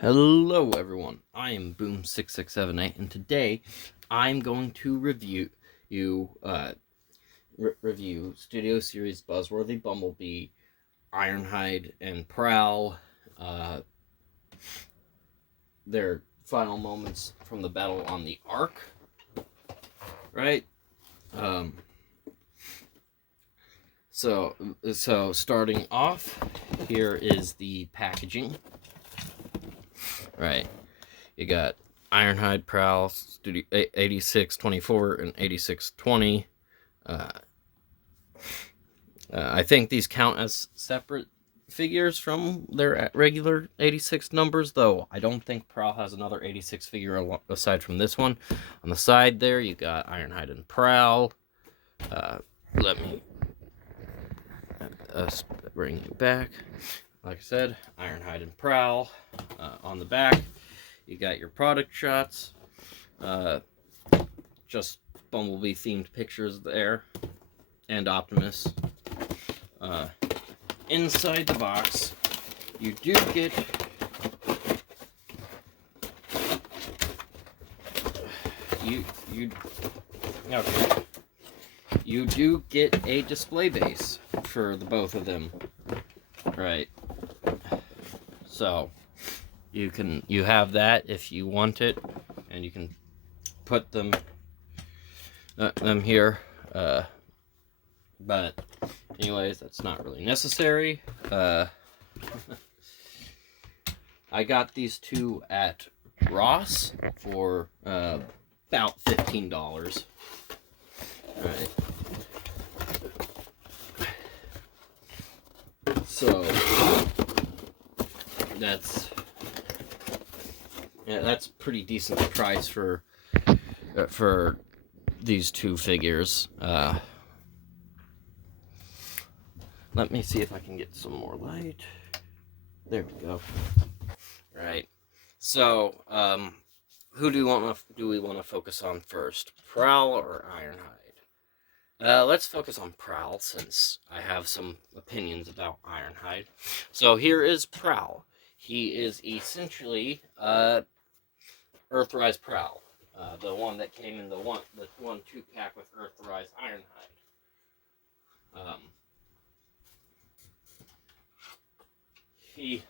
Hello everyone, I am Boom6678 and today I'm going to review Studio Series Buzzworthy Bumblebee, Ironhide and Prowl, their final moments from the battle on the Ark, right? So starting off, here is the packaging. Right, you got Ironhide, Prowl, Studio 8624 and 8620. I think these count as separate figures from their regular 86 numbers, though I don't think Prowl has another 86 figure aside from this one. On the side there, you got Ironhide and Prowl. Let me bring you back. Like I said, Ironhide and Prowl. On the back, you got your product shots. Just Bumblebee themed pictures there. And Optimus. Inside the box, you do get you do get a display base for the both of them. Right. So you have that if you want it, and you can put them here. But anyways, that's not really necessary. I got these two at Ross for about $15. Right. So that's pretty decent price for these two figures. Let me see if I can get some more light. There we go. Right. So, who do we want to focus on first? Prowl or Ironhide? Let's focus on Prowl, since I have some opinions about Ironhide. So here is Prowl. He is essentially Earthrise Prowl, the one that came in the 1-2 pack with Earthrise Ironhide. He's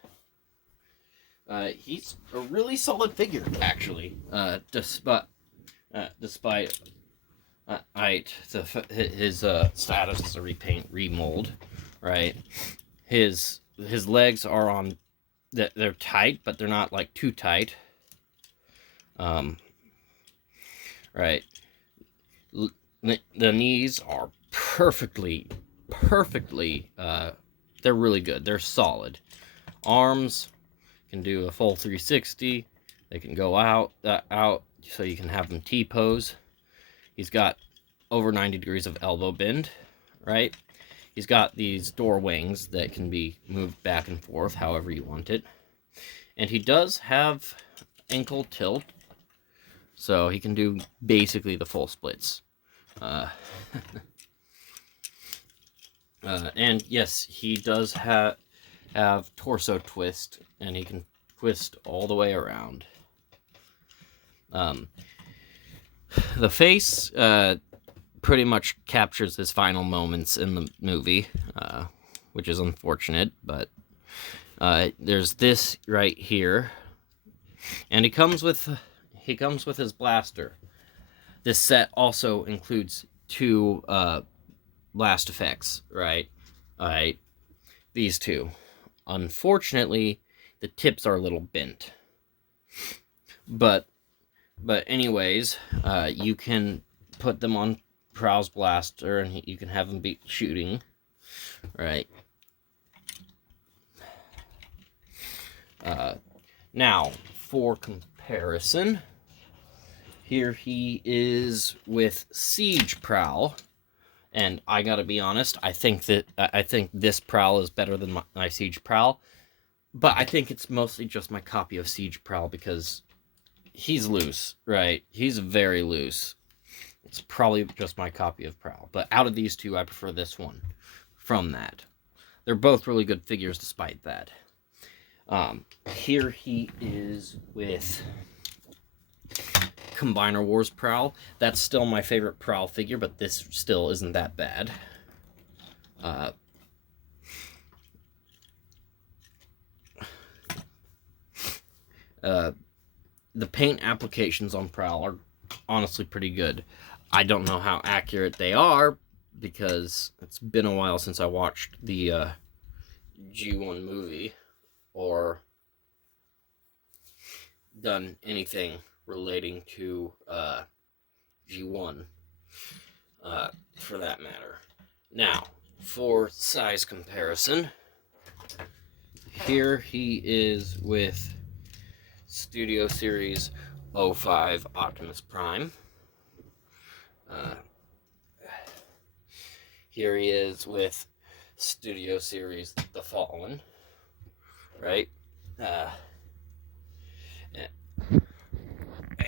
a really solid figure, actually. Despite his status as a repaint remold, right? His legs are on. They're tight, but they're not like too tight. Right. The knees are perfectly. They're really good. They're solid. Arms can do a full 360. They can go out, so you can have them T-pose. He's got over 90 degrees of elbow bend, right? He's got these door wings that can be moved back and forth however you want it. And he does have ankle tilt, so he can do basically the full splits. And yes, he does have torso twist, and he can twist all the way around. The face pretty much captures his final moments in the movie, which is unfortunate, but there's this right here, and he comes with his blaster. This set also includes two blast effects, right? Alright, these two. Unfortunately, the tips are a little bent. But anyways, you can put them on Prowl's blaster, and you can have them be shooting, right? Now, for comparison, here he is with Siege Prowl. And I gotta be honest, I think this Prowl is better than my Siege Prowl. But I think it's mostly just my copy of Siege Prowl, because he's loose, right? He's very loose. It's probably just my copy of Prowl. But out of these two, I prefer this one from that. They're both really good figures despite that. Here he is with Combiner Wars Prowl. That's still my favorite Prowl figure, but this still isn't that bad. The paint applications on Prowl are honestly pretty good. I don't know how accurate they are because it's been a while since I watched the G1 movie or done anything relating to G1 for that matter. Now, for size comparison, here he is with Studio Series 05 Optimus Prime. Here he is with Studio Series The Fallen, right?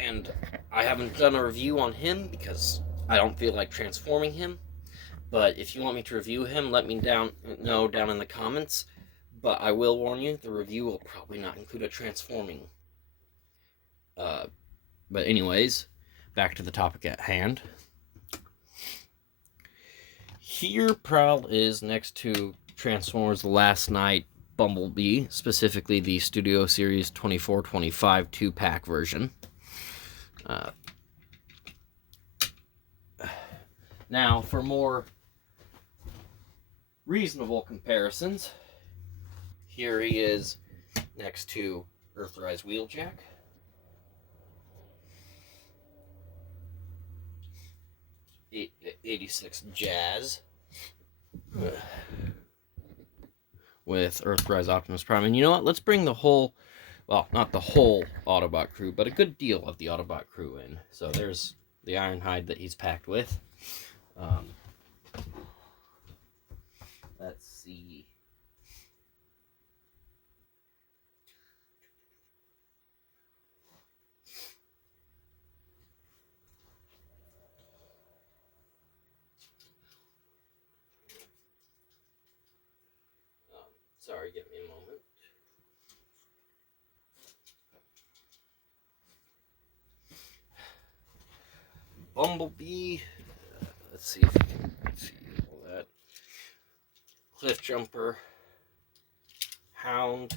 And I haven't done a review on him because I don't feel like transforming him. But if you want me to review him, let me know down in the comments. But I will warn you, the review will probably not include a transforming. But anyways, back to the topic at hand. Here, Prowl is next to Transformers The Last Knight Bumblebee, specifically the Studio Series 24-25 2-pack version. Now, for more reasonable comparisons, here he is next to Earthrise Wheeljack. '86 Jazz with Earthrise Optimus Prime. And you know what? Let's bring the whole, well, not the whole Autobot crew, but a good deal of the Autobot crew in. So there's the Ironhide that he's packed with. Let's see. Sorry, give me a moment. Bumblebee. Let's see if we can see all that. Cliff Jumper. Hound.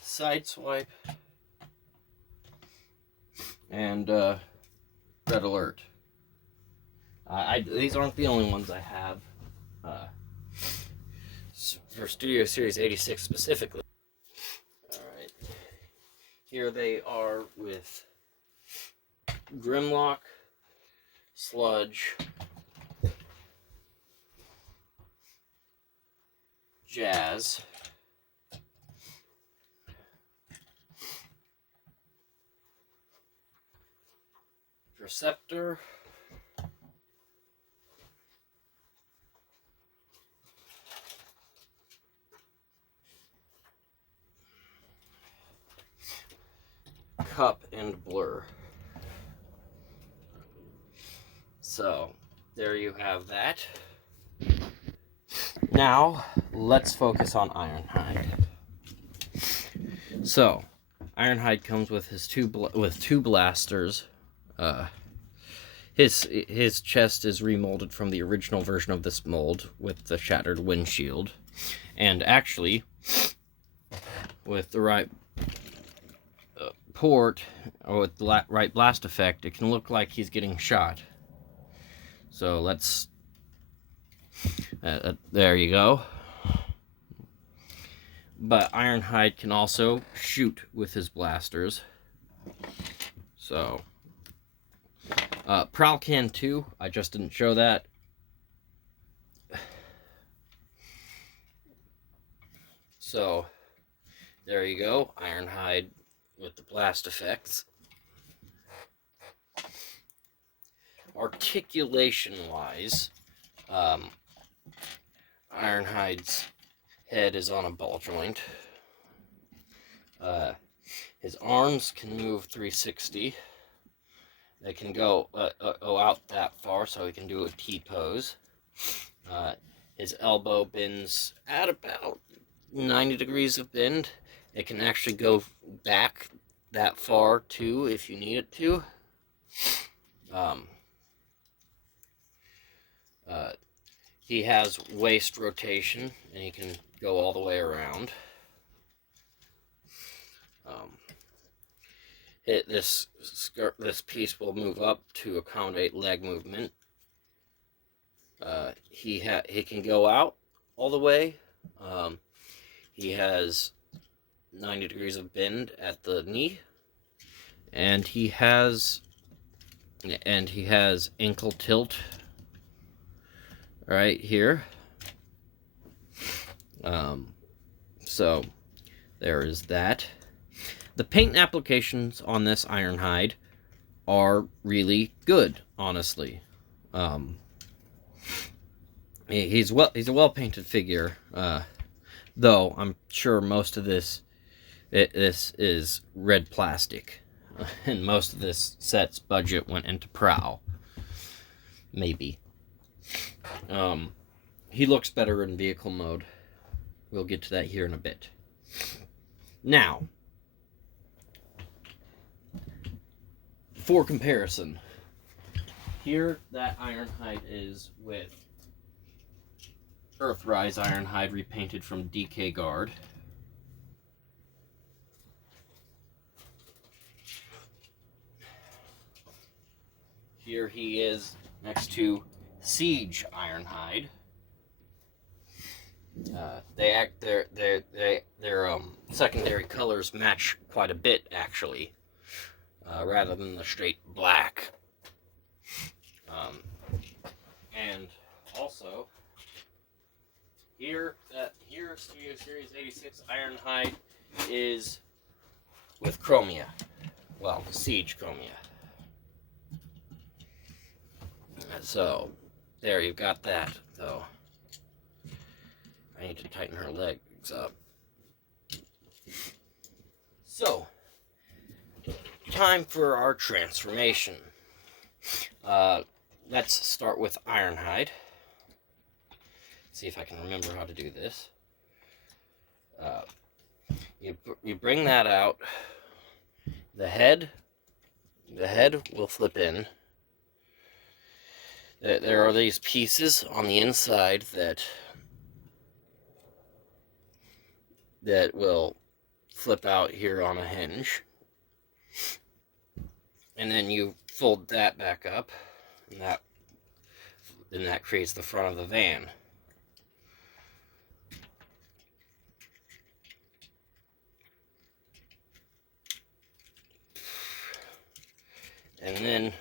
Sideswipe. And Red Alert. These aren't the only ones I have. For Studio Series 86 specifically. Alright. Here they are with Grimlock, Sludge, Jazz, Perceptor, Cup, and Blur. So, there you have that. Now, let's focus on Ironhide. So, Ironhide comes with his two blasters. His chest is remolded from the original version of this mold with the shattered windshield, and actually, with the right port or with the right blast effect, it can look like he's getting shot. So let's. There you go. But Ironhide can also shoot with his blasters. So, Prowl can too. I just didn't show that. So, there you go. Ironhide with the blast effects. Articulation-wise, Ironhide's head is on a ball joint. His arms can move 360. They can go out that far, so he can do a T-pose. His elbow bends at about 90 degrees of bend. It can actually go back that far too if you need it to. He has waist rotation, and he can go all the way around. This piece will move up to accommodate leg movement. He can go out all the way. He has 90 degrees of bend at the knee, and he has ankle tilt right here. So there is that. The paint applications on this Ironhide are really good, honestly. He's a well painted figure, though I'm sure most of this is red plastic, and most of this set's budget went into Prowl. Maybe. He looks better in vehicle mode. We'll get to that here in a bit. Now, for comparison, here that Ironhide is with Earthrise Ironhide repainted from DK Guard. Here he is next to Siege Ironhide. Their secondary colors match quite a bit, actually, rather than the straight black. And also, here Studio Series 86 Ironhide is with Chromia. Well, Siege Chromia. So, there, you've got that, though. I need to tighten her legs up. So, time for our transformation. Let's start with Ironhide. See if I can remember how to do this. You bring that out. The head will flip in. There are these pieces on the inside that will flip out here on a hinge, and then you fold that back up, and that creates the front of the van. And then,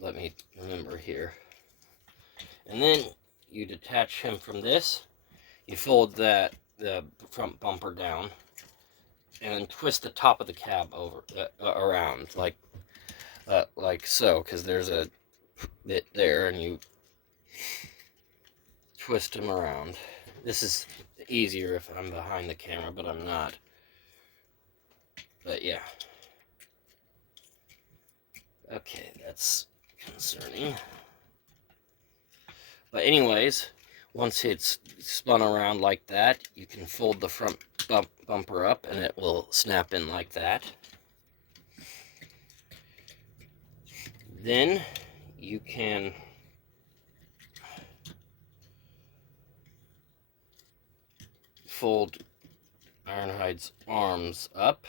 let me remember here. And then you detach him from this. You fold the front bumper down, and then twist the top of the cab over around like so, because there's a bit there, and you twist him around. This is easier if I'm behind the camera, but I'm not. But yeah. Okay, that's concerning. But anyways, once it's spun around like that, you can fold the front bumper up, and it will snap in like that. Then you can fold Ironhide's arms up.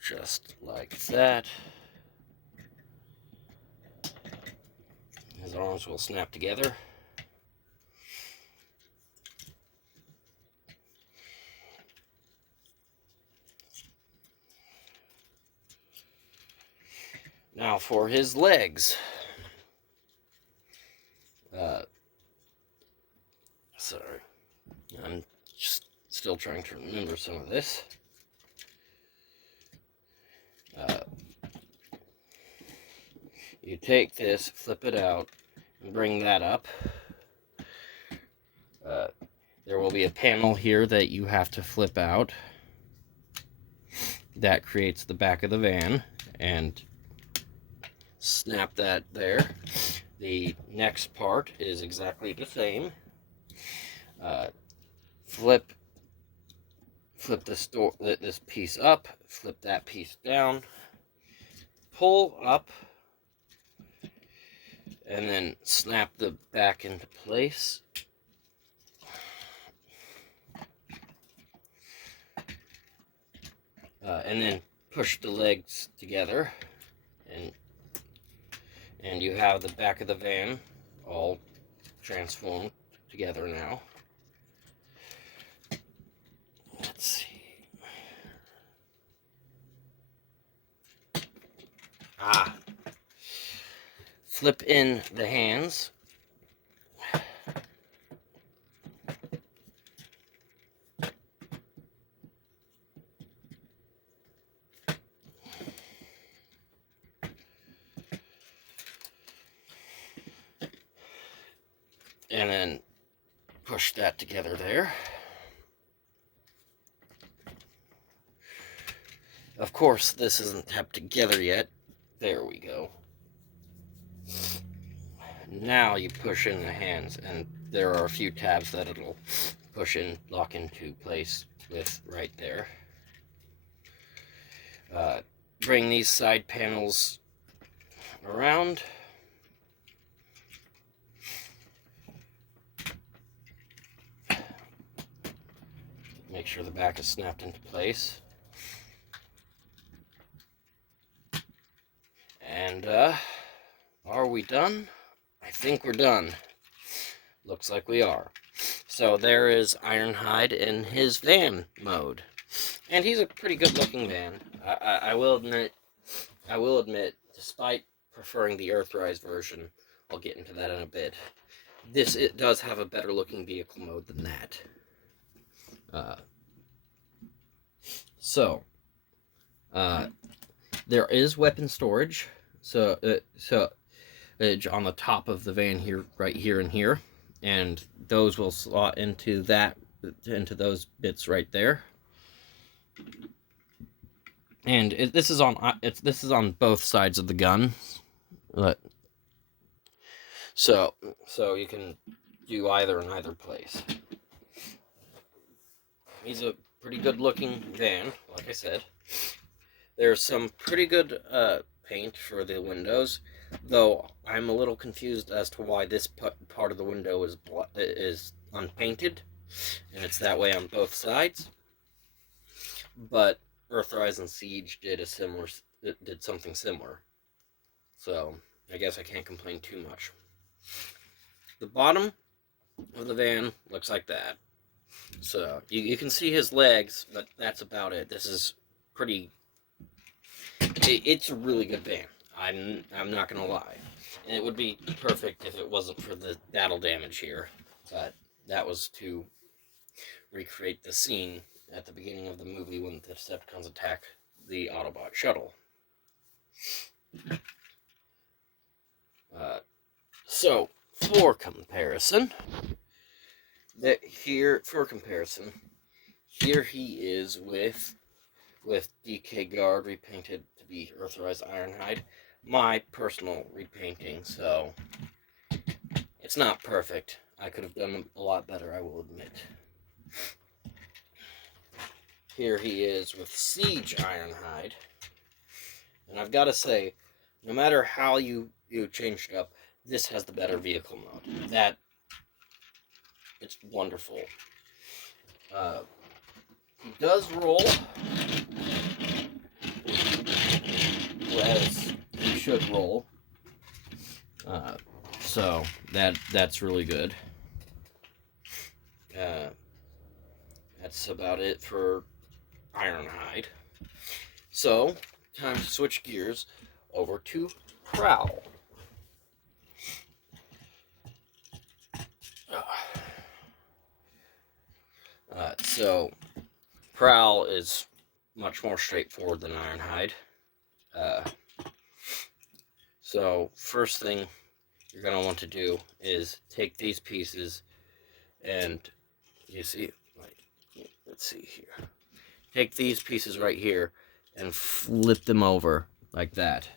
Just like that. His arms will snap together. Now for his legs. Sorry, I'm just still trying to remember some of this. You take this, flip it out, and bring that up. There will be a panel here that you have to flip out. That creates the back of the van. and snap that there. The next part is exactly the same. Flip this piece up, flip that piece down, pull up, and then snap the back into place. And then push the legs together, and you have the back of the van all transformed together now. Let's see. Flip in the hands. And then push that together there. Of course, this isn't tapped together yet. There we go. Now you push in the hands, and there are a few tabs that it'll push in, lock into place with right there. Bring these side panels around. Make sure the back is snapped into place. And, are we done? I think we're done. Looks like we are. So there is Ironhide in his van mode. And he's a pretty good looking van. I will admit, despite preferring the Earthrise version, I'll get into that in a bit, it does have a better looking vehicle mode than that. There is weapon storage. So on the top of the van here, right here and here, and those will slot into those bits right there. And this is on both sides of the gun, so you can do either in either place. He's a pretty good looking van, like I said. There's some pretty good paint for the windows, though I'm a little confused as to why this part of the window is unpainted, and it's that way on both sides. But Earthrise and Siege did something similar, so I guess I can't complain too much. The bottom of the van looks like that. So you can see his legs, but that's about it. This is pretty. It's a really good van. I'm not gonna lie, and it would be perfect if it wasn't for the battle damage here. But that was to recreate the scene at the beginning of the movie when the Decepticons attack the Autobot shuttle. So for comparison, here he is with DK Guard repainted to be Earthrise Ironhide. My personal repainting, so it's not perfect. I could have done a lot better, I will admit. Here he is with Siege Ironhide. And I've got to say, no matter how you changed it up, this has the better vehicle mode. It's wonderful. He does roll, as he should roll. So that's really good. That's about it for Ironhide. So, time to switch gears over to Prowl. So, Prowl is much more straightforward than Ironhide. So, first thing you're going to want to do is take these pieces and, you see, let's see here. Take these pieces right here and flip them over like that.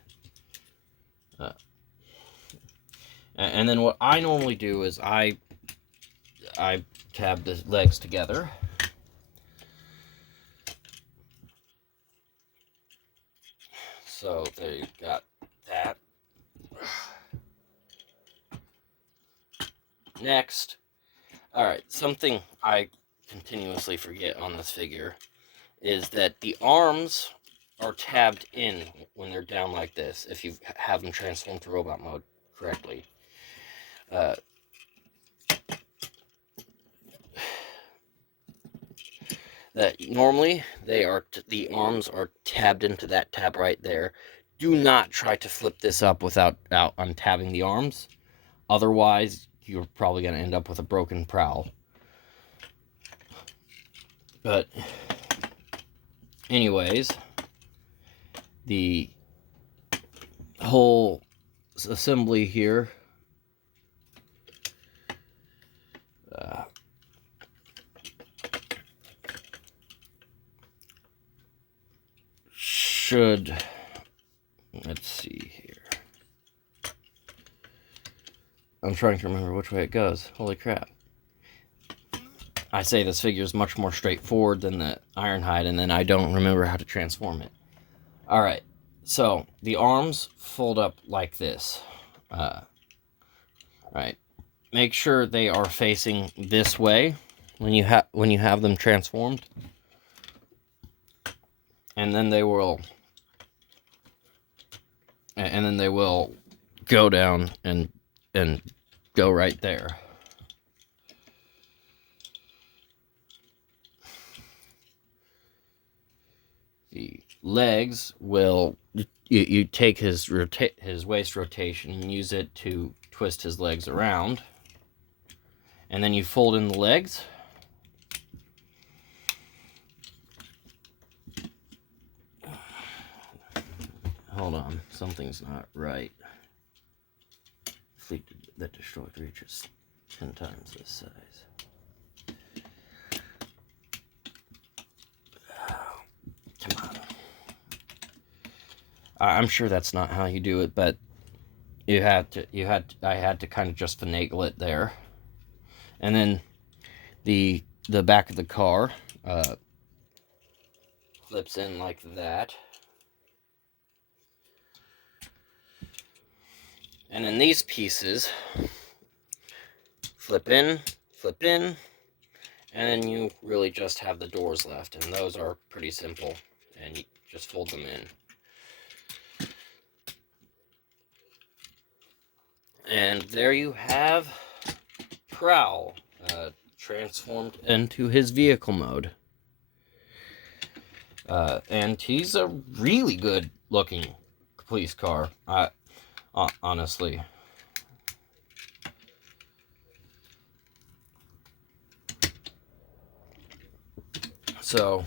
And then what I normally do is I tab the legs together. So there you got that. Next, alright, something I continuously forget on this figure is that the arms are tabbed in when they're down like this, if you have them transformed to robot mode correctly. That normally the arms are tabbed into that tab right there. Do not try to flip this up without untabbing the arms. Otherwise, you're probably going to end up with a broken prowl. But anyways, the whole assembly here should, let's see here. I'm trying to remember which way it goes. Holy crap. I say this figure is much more straightforward than the Ironhide, and then I don't remember how to transform it. Alright, so the arms fold up like this. Right. Make sure they are facing this way when you have them transformed. And then they will go down and go right there. The legs will, you take his waist rotation and use it to twist his legs around, and then you fold in the legs. Hold on, something's not right. Fleet that destroyed reaches 10 times this size. Come on. I'm sure that's not how you do it, but I had to kind of just finagle it there. And then the back of the car flips in like that. And then these pieces flip in, and then you really just have the doors left, and those are pretty simple, and you just fold them in. And there you have Prowl transformed into his vehicle mode. And he's a really good looking police car, honestly. So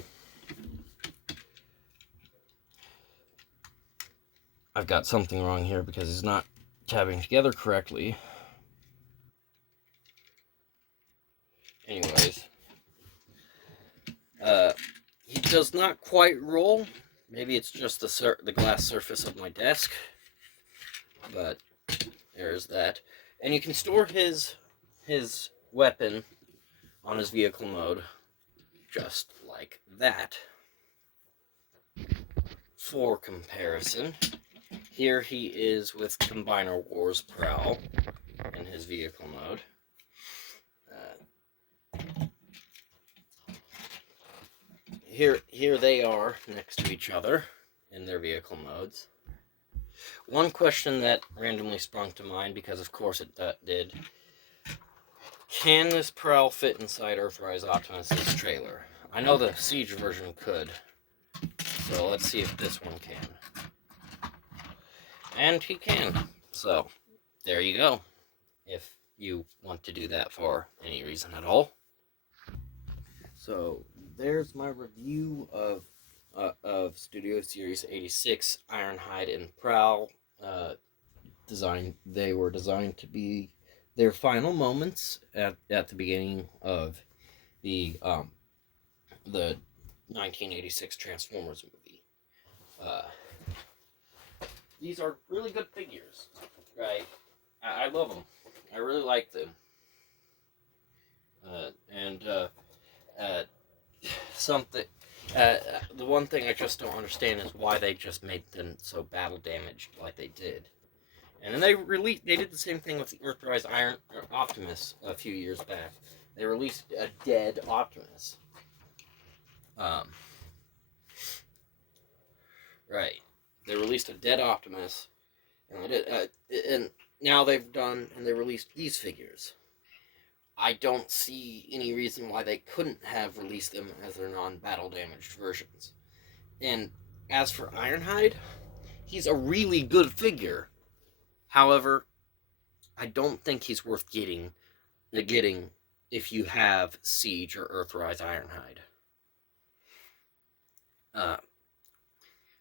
I've got something wrong here because he's not tabbing together correctly. Anyways, he does not quite roll. Maybe it's just the glass surface of my desk, but there's that. And you can store his weapon on his vehicle mode just like that. For comparison, here he is with Combiner Wars Prowl in his vehicle mode. Here they are next to each other in their vehicle modes. One question that randomly sprung to mind, because of course it did: can this Prowl fit inside Earthrise Optimus's trailer? I know the Siege version could, so let's see if this one can. And he can. So there you go, if you want to do that for any reason at all. So there's my review of Studio Series 86 Ironhide and Prowl. They were designed to be their final moments at the beginning of the 1986 Transformers movie. these are really good figures, right? I love them. I really like them. Something. The one thing I just don't understand is why they just made them so battle damaged like they did. And then they did the same thing with the Earthrise Optimus a few years back. They released a dead Optimus. Right. They released a dead Optimus, and now they released these figures. I don't see any reason why they couldn't have released them as their non-battle damaged versions. And as for Ironhide, he's a really good figure. However, I don't think he's worth getting if you have Siege or Earthrise Ironhide.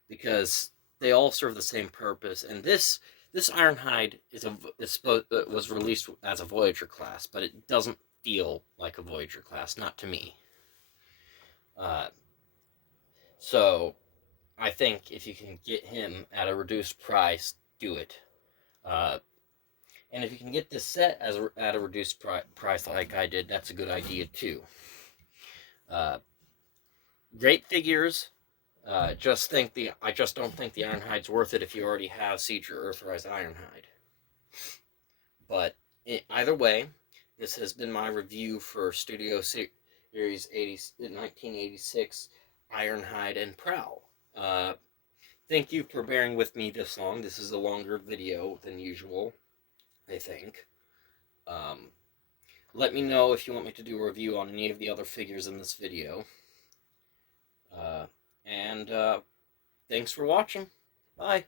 Because they all serve the same purpose, and this Ironhide was released as a Voyager class, but it doesn't feel like a Voyager class, not to me. So I think if you can get him at a reduced price, do it. And if you can get this set at a reduced price like I did, that's a good idea too. Great figures. I just don't think the Ironhide's worth it if you already have Siege or Earthrise Ironhide. But either way, this has been my review for Studio Series 1986 Ironhide and Prowl. Thank you for bearing with me this long. This is a longer video than usual, I think. Let me know if you want me to do a review on any of the other figures in this video. And thanks for watching. Bye.